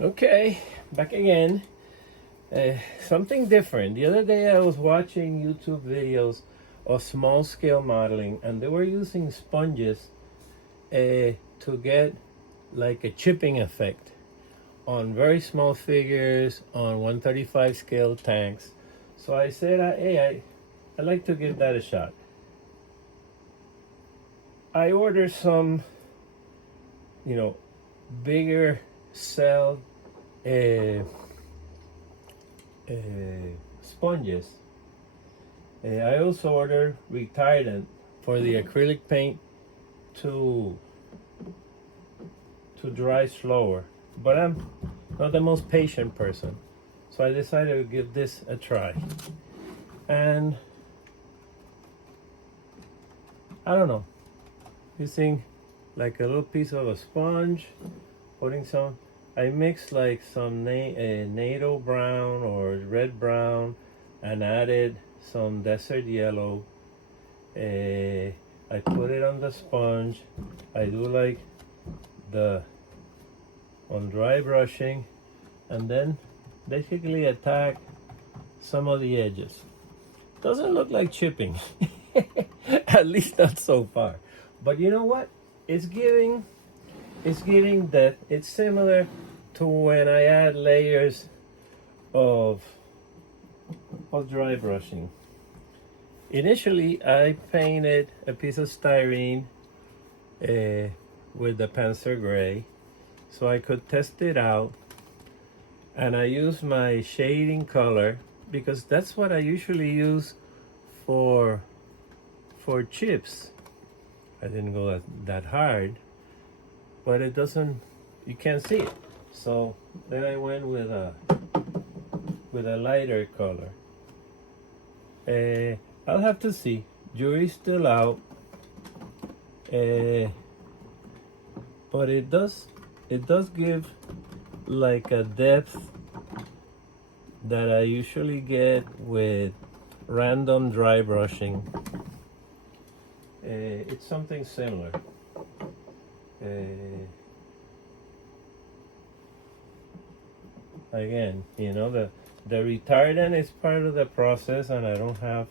Okay, back again. Something different. The other day I was watching YouTube videos of small scale modeling, and they were using sponges to get like a chipping effect on very small figures on 135 scale tanks. So I said, hey, I'd like to give that a shot. I ordered some, bigger cell uh, sponges. I also ordered retardant for the acrylic paint to dry slower, but I'm not the most patient person, so I decided to give this a try. And I don't know, using like a little piece of a sponge, putting some, I mixed like some NATO brown or red brown and added some desert yellow. I put it on the sponge. I do like the on dry brushing, and then basically attack some of the edges. Doesn't look like chipping, at least not so far. But you know what? It's giving depth. It's similar to when I add layers of dry brushing. Initially, I painted a piece of styrene with the Panzer Gray, so I could test it out. And I use my shading color because that's what I usually use for chips. I didn't go that hard, but it doesn't, you can't see it. So then I went with a lighter color. I'll have to see. Jury's still out. But it does give like a depth that I usually get with random dry brushing. It's something similar. Again, the retardant is part of the process, and I don't have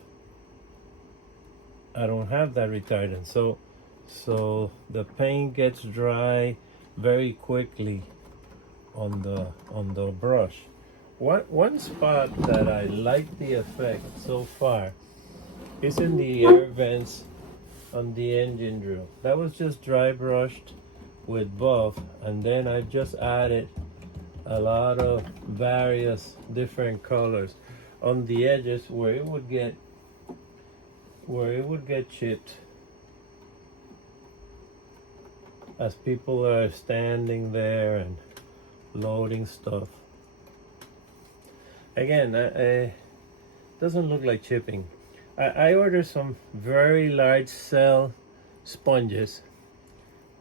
that retardant, so the paint gets dry very quickly on the brush. One spot that I like the effect so far is in the air vents on the engine drill. That was just dry brushed with buff, and then I just added a lot of various different colors on the edges where it would get chipped as people are standing there and loading stuff. Again, it doesn't look like chipping. I ordered some very large cell sponges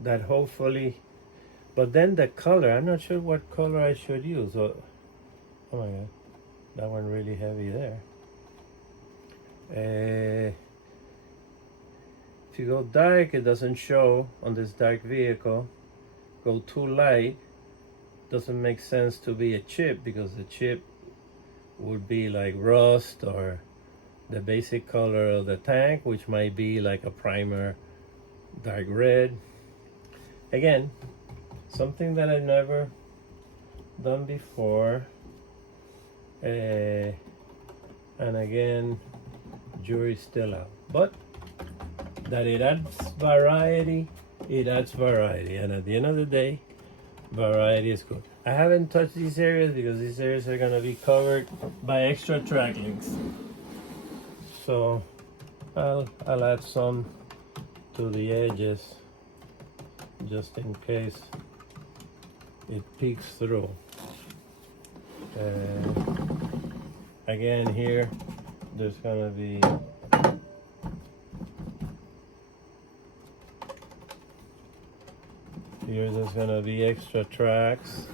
that hopefully, but then the color, I'm not sure what color I should use. Oh my god, that one really heavy there. If you go dark, it doesn't show on this dark vehicle. Go too light, doesn't make sense to be a chip, because the chip would be like rust or the basic color of the tank, which might be like a primer dark red. Again, something that I've never done before. And again, jury's still out. But that it adds variety, and at the end of the day, variety is good. I haven't touched these areas because these areas are going to be covered by extra track links. So I'll add some to the edges just in case it peeks through. Again, here there's gonna be there's gonna be extra tracks.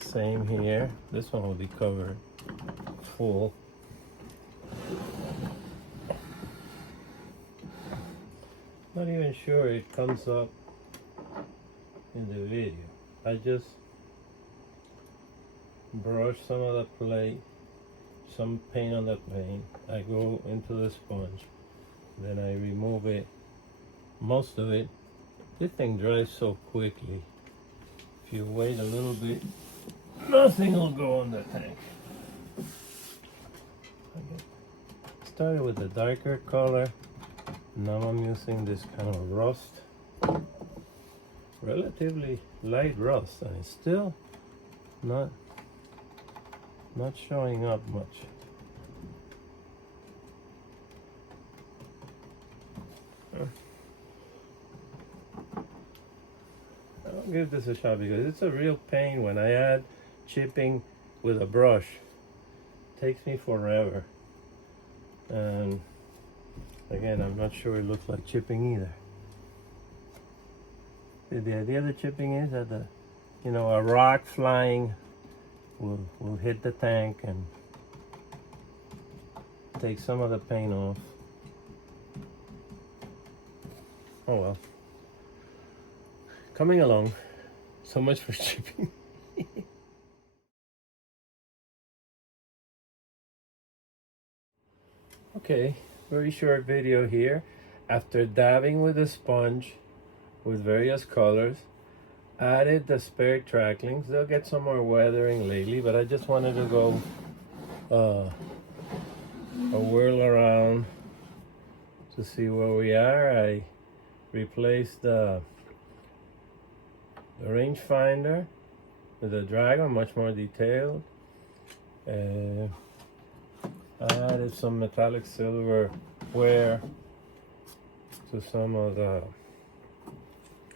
Same here. This one will be covered full. Not even sure it comes up in the video. I just brush some of the plate, some paint on the paint. I go into the sponge, then I remove it, most of it. This thing dries so quickly. If you wait a little bit, nothing will go on the tank. Okay. Started with a darker color. Now I'm using this kind of rust, relatively light rust, and it's still not showing up much. I'll give this a shot because it's a real pain when I add chipping with a brush. It takes me forever. And again, I'm not sure it looks like chipping either. The idea of the chipping is that a rock flying will hit the tank and take some of the paint off. Oh well. Coming along. So much for chipping. Okay, very short video here. After dabbing with a sponge with various colors, added the spare tracklings. They'll get some more weathering lately, but I just wanted to go a whirl around to see where we are. I replaced the rangefinder with a dragon, much more detailed. I added some metallic silver wear to some of the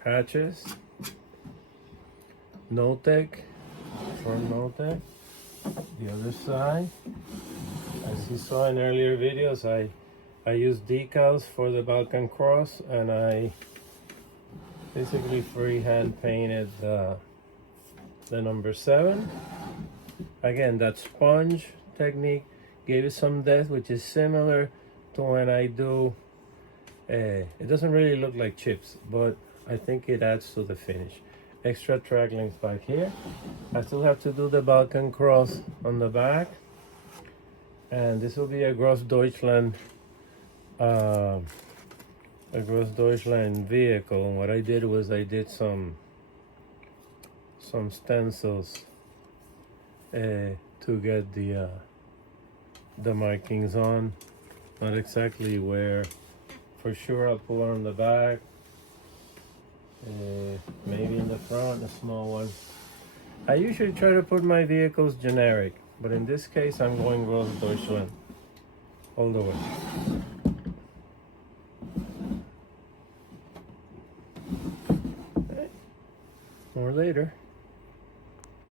hatches. No-tech, from no-tech. The other side, as you saw in earlier videos, I used decals for the Balkan cross, and I basically freehand painted the number 7. Again, that sponge technique gave it some depth, which is similar to when I do, it doesn't really look like chips, but I think it adds to the finish. Extra track links back here. I still have to do the Balkan cross on the back, and this will be a Gross Deutschland vehicle. And what I did was I did some stencils to get the markings on. Not exactly where. For sure I'll put one on the back, maybe in the front, a small one. I usually try to put my vehicles generic, but in this case I'm going Gross Deutschland all the way. Okay. More later.